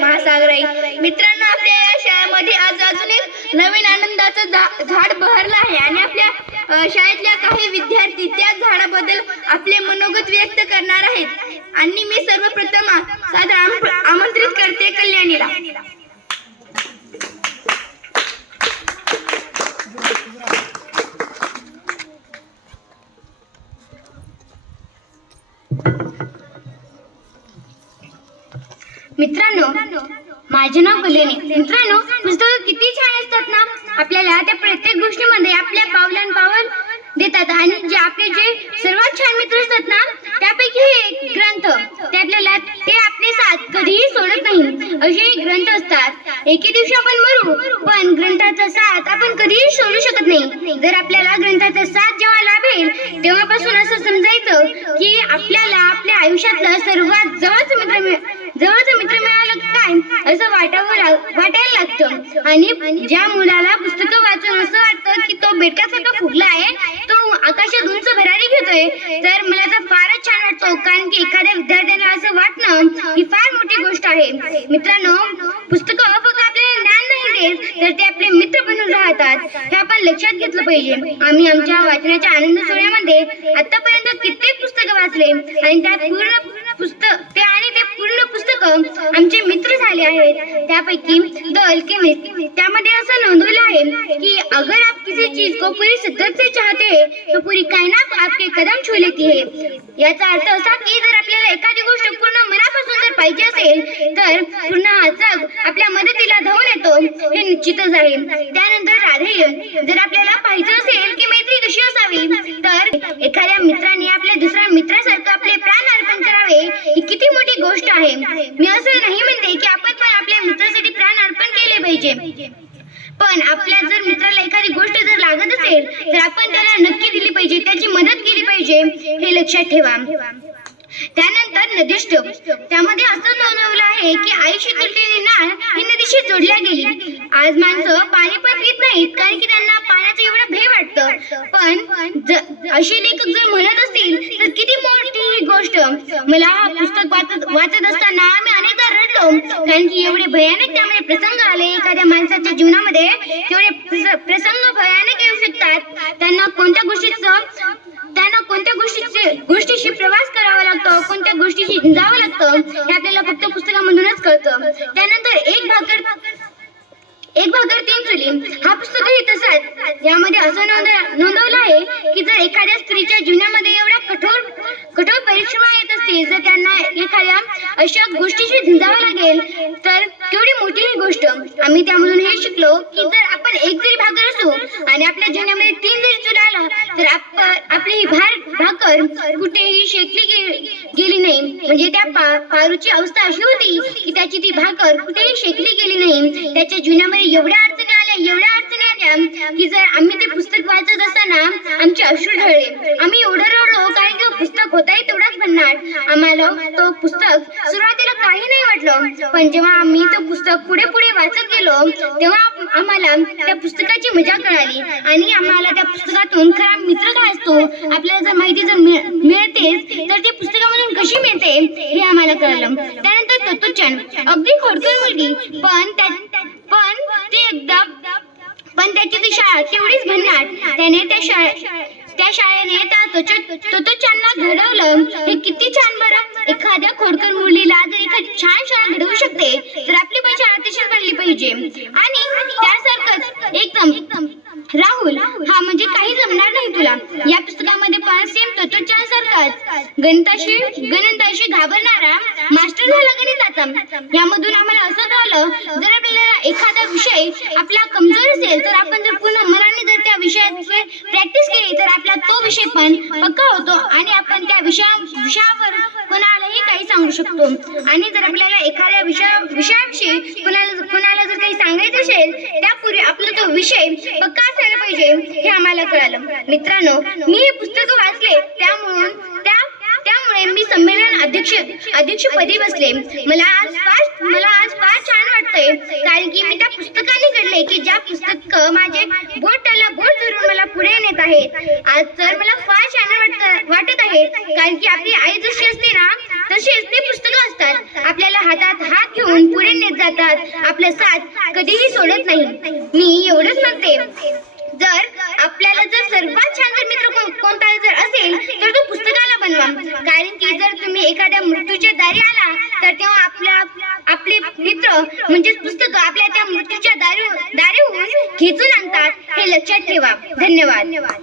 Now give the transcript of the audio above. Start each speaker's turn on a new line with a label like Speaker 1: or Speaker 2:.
Speaker 1: महासागर. आहे मित्रांनो आपल्या या शाळेमध्ये आज अजून एक नवीन आनंदाचं झा- झाड बहरलं आहे आणि आपल्या शाळेतल्या काही विद्यार्थी त्या झाडाबद्दल आपले मनोगत व्यक्त करणार आहेत. आणि मी सर्वप्रथम आमंत्रित करते कल्याणीला. मित्रांनो माझे नाव कल्याणी. मित्रांनो पुस्तकं किती छान असतात ना? आपल्याला त्या प्रत्येक गोष्टीमध्ये आपल्या पावलान पावल देतात. आणि जे आपले जे सर्वात छान मित्र असतात ना त्यापैकी हे एक ग्रंथ. ते आपल्याला ते आपले साथ कधीही सोडत नाही. असे एक ग्रंथ असतात. एके दिवशी आपण मरू पण ग्रंथाचा साथ आपण कधीही सोडू शकत नाही. जर आपल्याला ग्रंथाचा साथ जेव्हा लाभेल तेव्हापासून असं समजायचं की आपल्याला आपल्या आयुष्यातलं सर्वात जवळचं मित्र मिळ- मित्र मिळालं की काय असं वाटावं लाग- वाटायला लागतं. आणि ज्या मुलाला पुस्तकं वाचून असं वाटतं की तो बेटकासारखा फुगला आहे तो आकाशात उंच भरारी घेतोय तर मला तर फारच छान वाटतो. कारण की एखाद्या विद्यार्थ्याला असं वाटणं ही फार मोठी गोष्ट आहे. मित्रांनो पुस्तकं फक्त आपल्याला ज्ञान नाही देत तर ते आपले मित्र बनून राहतात. हे आपण लक्षात घेतलं पाहिजे. आम्ही आमच्या वाचनाच्या आनंद सोहळ्यामध्ये आतापर्यंत कित्येक पुस्तकं वाचले आणि त्यात पूर्ण पुस्तक ते आणि ते पूर्ण पुस्तकं आमचे मित्र झाले आहेत. त्यापैकी द अल्केमिस्ट त्यामध्ये असं नोंदवलं आहे की अगर आप किसी चीज को पूरी शिद्दत से चाहते हैं तो पूरी कायनात आपके कदम छू लेती है. याचा अर्थ असा की जर आपल्याला एखादी गोष्ट पूर्ण मनापासून जर पाहिजे असेल तर पूर्ण हा जग आपल्या मदतीला धावून येतो हे निश्चितच आहे. त्यानंतर राधेय जर आपल्याला पाहिजे असेल की मैत्री कशी असावी तर एखाद्या मित्राने आपल्या दुसऱ्या मित्रासारखं आपले प्राण अर्पण करावे ही किती मोठी गोष्ट आहे मी असं नाही म्हणते की आपण पण आपल्या मित्रासाठी प्राण अर्पण केले पाहिजे. पण आपल्या जर मित्राला एखादी गोष्ट जर लागत असेल तर आपण त्याला नक्की दिली पाहिजे त्याची मदत केली पाहिजे हे लक्षात ठेवा. त्यानंतर नदिष्ट त्यामध्ये असं नोंदवलं आहे की आईशी तुटलेली नाळ ही नदीशी जोडल्या गेली. आज माणसं पाणी पण पित नाहीत कारण की त्यांना पाण्याचं एवढं भे वाटतं. पण ज- अशी लेखक जर म्हणत असतील तर किती मोठी ही गोष्ट. मला हा पुस्तक वाचत वाचत असताना मी अनेकदा रडलो कारण की एवढे भयानक त्यामध्ये प्रसंग जीवनामध्ये तेवढे प्रसंग भयानक येऊ शकतात त्यांना कोणत्या गोष्टीचं त्यांना कोणत्या गोष्टीचे गोष्टीशी प्रवास करावा लागतो कोणत्या गोष्टीशी जावं लागतं हे आपल्याला फक्त पुस्तकामधूनच कळतं. त्यानंतर एक भाकर एक भाकर तीन चुली. हा पुस्तकही तसाच. यामध्ये असं नोंदवलं आहे की जर एखाद्या स्त्रीच्या जीवनामध्ये एवढ्या कठोर कठोर परिश्रमा येत असतील जर त्यांना एखाद्या अशा गोष्टीशी झुंजावं लागेल तर केवढी मोठी ही गोष्ट आम्ही त्यामधून हे शिकलो की जर आपण एक जरी भाकर असू आणि आपल्या जीवनामध्ये तीन जरी चुला आला तर आपली ही भार भाकर कुठेही शेकली गेली नाही. म्हणजे त्या पा पारूची अवस्था अशी होती की त्याची ती भाकर कुठेही शेकली गेली नाही. त्याच्या जीवनामध्ये एवढ्या अडचणी आल्या एवढ्या अडचणी आल्या की जर आम्ही ते पुस्तक वाचत असताना आमचे अश्रू ढळले. आम्ही एवढं पुस्तक होताही तेवढाच भन्नाट. आम्हाला तो पुस्तक सुरुवातीला काही नाही वाटलं. पण जेव्हा आम्ही तो पुस्तक पुढे पुढे वाचत गेलो तेव्हा आम्हाला त्या पुस्तकाची मजा कळाली. आणि आम्हाला त्या पुस्तकातून खरा मित्र काय असतो आपल्याला जर माहिती जर मिळ- मिळतेच तर ती पुस्तकामधून कशी मिळते हे आम्हाला कळलं. त्यानंतर तत्वचन अगदी खोडकर मुलगी. पण त्या पण ते एकदा पण त्याची ती शाळा तेवढीच भन्नाट. त्याने त्या शाळा त्या शाळेत येतात तो तो त्यांना घडवलं. हे किती छान बरं. एखाद्या खोडकर मुलीला जर एखादी छान शाळा घडवू शकते तर आपली पण शाळा तशीच बनली पाहिजे. आणि त्यासारखंच एकदम राहुल हा म्हणजे काही जमणार नाही तुला. या पुस्तकामध्ये पण सेम तत्वज्ञान सारखाच गणिताशी गणिताशी घाबरणारा मास्टर झाला गणिताचा. यामधून आम्हाला असं कळलं जर आपल्याला एखादा विषय आपला कमजोर असेल तर आपण जर पूर्ण मनाने जर त्या प्रॅक्टिस केली तर आपला तो विषय पण पक्का होतो आणि आपण त्या विषया विषयावर कोणालाही काही सांगू शकतो. आणि जर आपल्याला एखाद्या विषया विषयाविषयी कुणाला कुणाला जर काही सांगायचं असेल त्यापूर्वी आपला तो विषय पक्का असायला पाहिजे हे आम्हाला कळालं. मित्रांनो मी हे पुस्तक वाचले त्यामुळं त्या त्यामुळे मी संमेलन अध्यक्ष अध्यक्षपदी बसले. मला आज आज मला आज फार छान वाटतंय. कारण की मी त्या पुस्तकाने घडले की ज्या पुस्तक माझे बोटाला बोट धरून मला पुढे नेत आहेत. आज तर मला फार छान वाटत वाटत आहे. कारण की आपली आई जशी असते ना तशी असते पुस्तकं असतात. आपल्याला हातात हात घेऊन पुढे नेत जातात. आपला साथ कधीही सोडत नाही. मी एवढंच म्हणते. म्हणजे पुस्तक आपल्या त्या मृत्यूच्या दारी दारी खेचून आणतात हे लक्षात ठेवा. धन्यवाद.